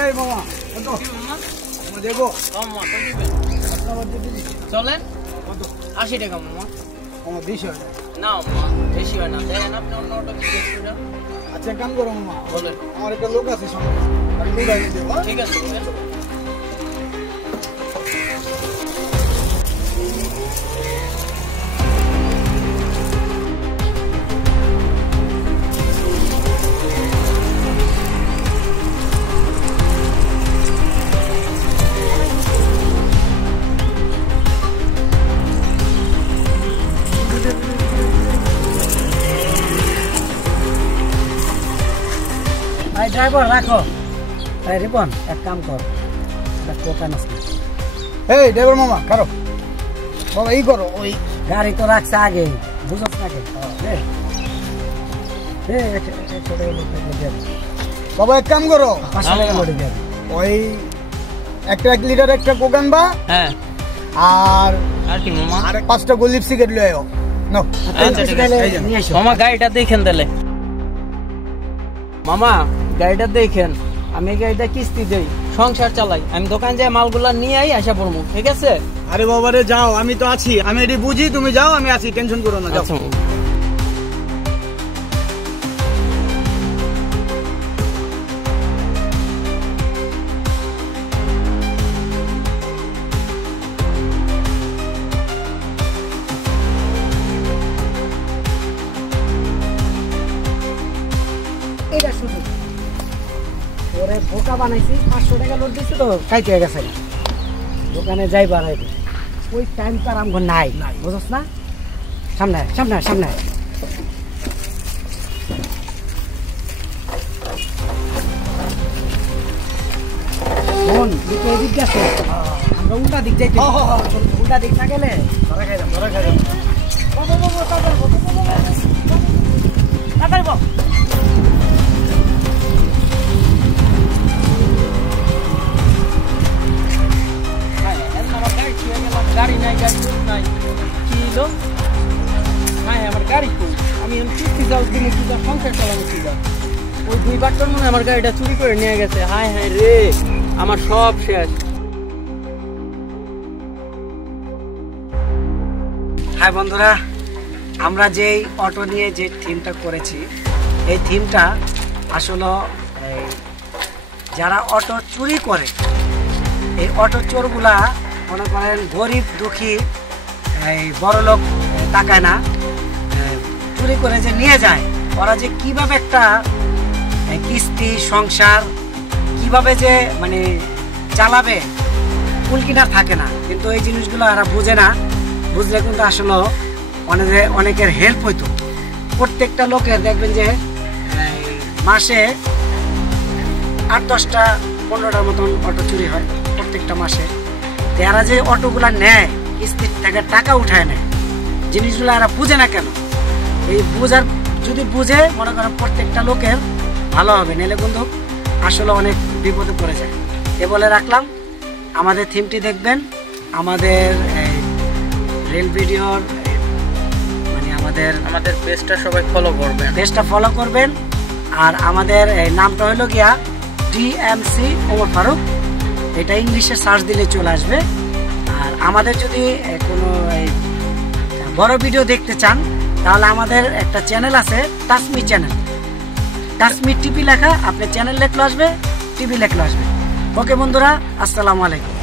এই মামা কত মামা দেবো মামা কই দিবেন আপনার দিদি চলেন কত 80 টাকা মামা মামা 20 হয় না মামা বেশি হয় না দেখেন আপনি অন্য অটো জিজ্ঞেস করে আচ্ছা কাম করো মামা বলেন আমার একটা লোক আছে সঙ্গে আমি উড়াই দেব ঠিক আছে বলেন ভাই ড্রাইভার রাখো। ভাই রিপন এক কাম কর, দোকান আছে। এই ড্রাইভার মামা খারাপ বাবা এই করো ওই গাড়ি তো রাখছে আগে, বুঝছ নাকি? বাবা এক কাম করো 500 টাকা লোডে যাবে। ওই একটা 1 লিটার একটা কোক আনবা হ্যাঁ আর আর কি মামা আর 5টা গোল লিপস্টিক লয়ে আও নাও আচ্ছা ঠিক আছে নিয়ে এসো। মামা গাড়িটা দেখেন তাহলে মামা গাড়িটা দেখেন আমি গাড়িটা কিস্তি দেই সংসার চালাই আমি দোকান যাই মালগুলা নিয়ে আই আসা পড়বো ঠিক আছে আরে বাবা রে যাও আমি তো আছি আমি এটি বুঝি তুমি যাও আমি আছি টেনশন করো না যাও আচ্ছা এটা শুধু ওরে বোকা বানাইছি, 500 টাকা লোড দিচ্ছি তো কাইতে গেছে। দোকানে যাই বাড়াই ওই টাইম তার আমগো নাই, বুঝছ না? সামনে সামনে সামনে কোন দিকে এদিক গেছে? আমরা উল্টা দিক যাইতে, উল্টা দিক না গেলে ধরা খাই যাবো, ধরা খাই যাবো। তাড়াতাড়ি বল। গাড়ি নাই গাড়ি নাই কি হলো হ্যাঁ আমার গাড়ি কই আমি কিস্তি যাও দিনে কি যা সংসার চালানো কি যা ওই 2 বাট্টর মনে আমার গাড়িটা চুরি করে নিয়ে গেছে হায় হায় রে আমার সব শেষ হাই বন্ধুরা, আমরা যেই অটো নিয়ে যে থিমটা করেছি এই থিমটা আসলে যারা অটো চুরি করে এই অটো চোরগুলা মনে করেন গরিব দুঃখী এই বড় লোক তাকায় না, চুরি করে যে নিয়ে যায় ওরা যে কিভাবে একটা কিস্তি সংসার কিভাবে যে মানে চালাবে কুল কিনার থাকে না, কিন্তু এই জিনিসগুলো এরা বুঝে না। বুঝলে কিন্তু আসলে অনেকের হেল্প হইতো। প্রত্যেকটা লোকের দেখবেন যে মাসে 8-10টা 15টার মতন অটো চুরি হয় প্রত্যেকটা মাসে। এরা যে অটোগুলা নেয় কিস্তির থেকে টাকা উঠায় নেয়, জিনিসগুলো এরা বুঝে না কেন? এই বুঝার যদি বুঝে মনে করেন প্রত্যেকটা লোকের ভালো হবে, নাহলে কিন্তু আসলে অনেক বিপদে পড়ে যায়। এ বলে রাখলাম, আমাদের থিমটি দেখবেন, আমাদের রেল ভিডিওর মানে আমাদের পেজটা সবাই ফলো করবেন, পেজটা ফলো করবেন। আর আমাদের নামটা হলো গিয়া DMC ওমর ফারুক, এটা ইংলিশে সার্চ দিলে চলে আসবে। আর আমাদের যদি কোনো বড় ভিডিও দেখতে চান তাহলে আমাদের একটা চ্যানেল আছে তাসমি চ্যানেল, তাসমি টিভি লেখা, আপনি চ্যানেল লেখলে আসবে, টিভি লেখলে আসবে। ওকে বন্ধুরা, আসসালামু আলাইকুম।